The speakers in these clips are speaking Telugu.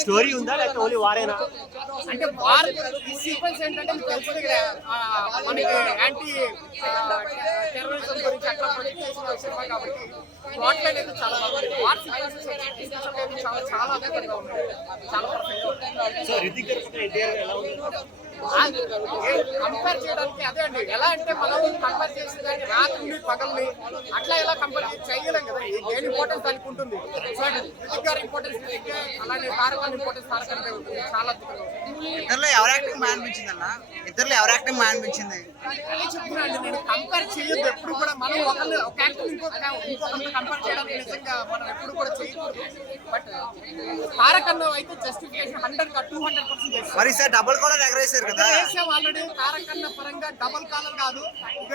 స్టోరీ ఉందా లేకపోతే ఓన్లీ వారేనా? అంటే వార్ ఈ సీక్వెన్స్ ఏంటంటే తెలుసు మనకి యాంటీ టెర్రరిజం గురించి అట్లా ప్రొజెక్ట్ చేసిన సినిమా కాబట్టి ప్లాట్ లైన్ అయితే చాలా బాగుంది. వార్ సీక్వెన్సెస్ చాలా చాలా అద్భుతంగా ఉంది, చాలా పర్ఫెక్ట్. సో రితిక్ గారు ఎన్టీఆర్ ఎలా ఉంది? కంపేర్ చేయడానికి అదే అండి. ఎలా అంటే మనం కంపేర్ చేసేదాన్ని రాత్రిని పగల్ని అట్లా ఎలా కంపేర్ చేయలేం కదా. దేని ఇంపార్టెన్స్ దానికి ఉంటుంది. సో రితిక్ గారి ఇంపార్టెన్స్ రితిక్, అలానే తారకాన్ ఇంపార్టెన్స్ తారకాన్ ఉంటుంది. చాలా అద్భుతంగా ఉంది. ఇద్దరులో ఎవరు యాక్టింగ్ బాగా అనిపించింది అన్న? ఇద్దరులో ఎవరు యాక్టింగ్ బాగా అనిపించింది? అదే చెప్తున్నాను, నేను కంపేర్ చేయొద్దు ఎప్పుడు కూడా. మనం ఒకళ్ళు ఒక యాక్టర్ ఇంకొకరితో కంపేర్ చేయడానికి నిజంగా మనం ఎప్పుడు కూడా చేయకూడదు. బట్ తారకన్న అయితే జస్టిఫికేషన్ 100% చేస్తాం. మరి సార్ డబుల్ కాలర్ ఎగరేసారు కదా? ఆల్రెడీ తారకన్న పరంగా డబుల్ కాలర్ కాదు,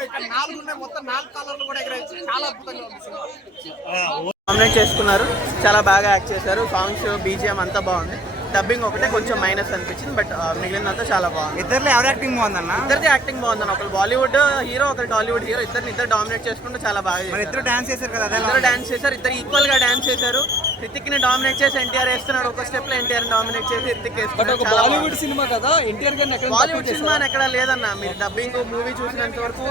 ఇక్కడ 4 ఉన్నాయి, మొత్తం 4 కాలర్లు కూడా ఎగరేసి చాలా అద్భుతంగా ఉంది సినిమా. నామినేట్ చేసుకున్నారు, చాలా బాగా యాక్ట్ చేశారు. సాంగ్స్, బీజిఎం అంతా బాగుంది. డబ్బింగ్ ఒకటే కొంచెం మైనస్ అనిపించింది, బట్ మిగిలినంతా చాలా బాగుంది. ఇద్దరులో ఎవరు యాక్టింగ్ బాగుందన్న? ఇద్దరిది యాక్టింగ్ బాగుందన్న. ఒకరు బాలీవుడ్ హీరో, ఒకరు టాలీవుడ్ హీరో. ఇద్దరు డామినేట్ చేసుకుంటూ చాలా బాగా చేశారు. ఇద్దరు డాన్స్ చేశారు కదా? ఇద్దరు డాన్స్ చేశారు, ఇద్దరు ఈక్వల్ గా డాన్స్ చేశారు. రితిక్ ని డామినేట్ చేసి ఎన్టీఆర్ వేస్తున్నాడు ఒక స్టెప్ లో, ఎన్టీఆర్ డామినేట్ చేసి రితిక్ వేస్తున్నాడు. బాలీవుడ్ సినిమా కదా, ఎన్టీఆర్ గారిని బాలీవుడ్ సినిమా ఎక్కడ లేదన్న. మీరు డబ్బింగ్ మూవీ చూసినంత వరకు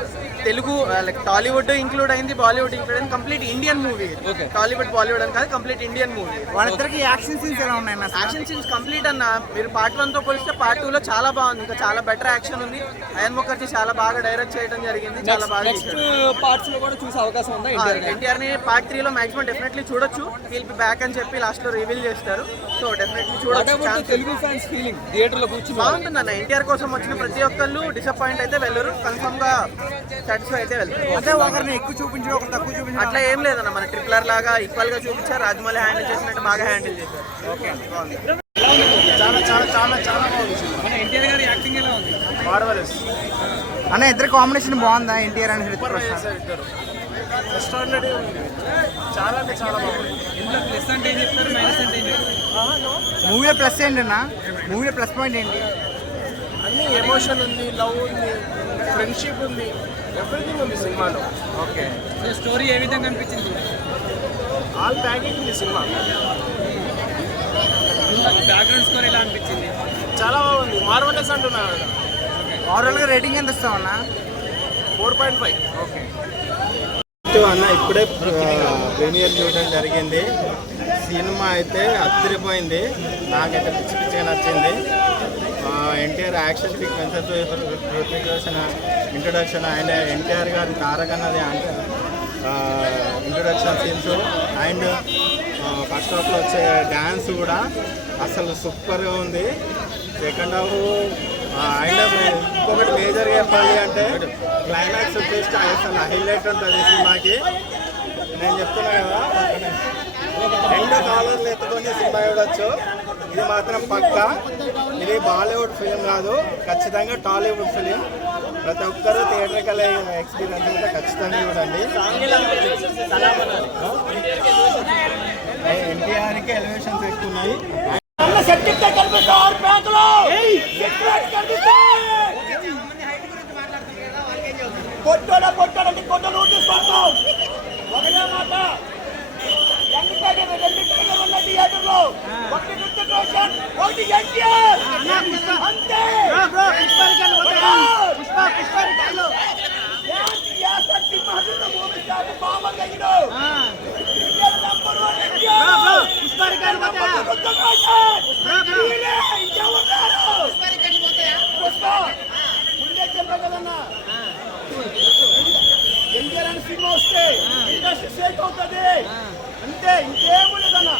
తెలుగు లైక్ టాలీవుడ్ ఇంక్లూడ్ అయింది, బాలీవుడ్ ఇంక్లూడ్ అయింది. Complete Indian movie. Tollywood Bollywood అని కాదు, కంప్లీట్ ఇండియన్ మూవీ. వాళ్ళిద్దరికి యాక్షన్ సీన్స్ ఎలా ఉన్నాయి? యాక్షన్ సీన్స్ కంప్లీట్ అన్న. మీరు పార్ట్ 1 తో పోలిస్తే పార్ట్ 2 లో చాలా బాగుంది, ఇంకా చాలా బెటర్ యాక్షన్ ఉంది. అయన్ ముఖర్జీ చాలా బాగా డైరెక్ట్ చేయడం జరిగింది, చాలా బాగా. నెక్స్ట్ పార్ట్స్ లో కూడా చూసే అవకాశం ఉందా? ఎన్టీఆర్ ని పార్ట్ 3 లో మాక్సిమం డెఫినెట్లీ చూడొచ్చు. విల్ బి బ్యాక్ అని చెప్పి లాస్ట్ లో రివీల్ చేస్తారు. సో డెఫినెట్లీ చూడొచ్చు. తెలుగు ఫ్యాన్స్ ఫీలింగ్ థియేటర్ లో కూర్చుని బాగుంటుంది అన్న. ఎన్టీఆర్ కోసం వచ్చిన ప్రతి ఒక్కళ్ళు డిసప్పాయింట్ అయితే వెళ్ళరు, కన్ఫర్మ్ గా సాటిస్ఫై అయితే వెళ్తారు. అదే ఒకరిని ఎక్కువ చూపించడం, ఒకరు తక్కువ చూపించడం అట్లా ఏం లేదన్న. మన ట్రిపులర్ లాగా ఈక్వల్ గా చూపించారు. రాజమౌళి హ్యాండిల్ చేసినట్టు బాగా హ్యాండిల్ చేశారు. ఓకే, బాగుంది. చాలా చాలా చాలా చాలా బాగుంది. మన ఎన్టీఆర్ గారి యాక్టింగ్ ఎలా ఉంది? మార్వెలస్ అన్న, ఇద్దరు కాంబినేషన్ బాగుందా? ఎన్టీఆర్ అండ్ హృతిక్ రోషన్ ఇద్దరు ఎక్స్ట్రాడినరీ ఉంది. చాలా అంటే చాలా బాగుంది. ఇందులో ప్లస్ అంటే ఏం చెప్తారు, మైనస్ అంటే ఏం చెప్తారు? మూవీలో ప్లస్ ఏంటి అన్న? మూవీలో ప్లస్ పాయింట్ ఏంటి? అన్ని ఎమోషన్ ఉంది, లవ్ ఉంది, ఫ్రెండ్షిప్ ఉంది, ఎవ్రీథింగ్ ఉంది సినిమాలో. ఓకే, స్టోరీ ఏ విధంగా అనిపించింది? ఆల్ ప్యాకింగ్ ఉంది సినిమా. బ్యాక్గ్రౌండ్ స్కోర్ ఎలా అనిపించింది? చాలా బాగుంది. మార్వెలస్ అంటున్నారు కదా. ఓవరాల్గా రేటింగ్ ఎంత ఇస్తామన్నా? 4.5. ఓకే అన్న, ఇప్పుడే ప్రీమియర్ చూడడం జరిగింది. సినిమా అయితే అదిరిపోయింది. నాకైతే పిచ్చి పిచ్చిగా నచ్చింది. NTR action sequences, Hrithik Roshan introduction, and NTR గారి తారకన్నది అంటే ఇంట్రొడక్షన్ సీన్స్, అండ్ ఫస్ట్ హాఫ్లో వచ్చే డ్యాన్స్ కూడా అసలు సూపర్గా ఉంది. సెకండ్ హాఫ్ అండ్ ఇంకొకటి మేజర్గా చెప్పాలి అంటే క్లైమాక్స్ వచ్చేసి అసలు హైలైట్ ఉంటుంది సినిమాకి. నేను చెప్తున్నా కదా, 2 కాలర్లు ఎత్తుకొని సినిమా చూడొచ్చు. ఇది మాత్రం పక్కా. ఇది బాలీవుడ్ ఫిలిం కాదు, ఖచ్చితంగా టాలీవుడ్ ఫిలిం. ప్రతి ఒక్కరూ థియేటర్కల్ ఎక్స్పీరియన్స్ అయితే ఖచ్చితంగా చూడండి. ఎన్టీఆర్కి ఎలివేషన్స్ ఎక్కువ ఉన్నాయి. సినిమా వస్తే ఇండస్ట్రీ షేక్ అవుతుంది అంతే, ఇంకేమీ లేదన్నా.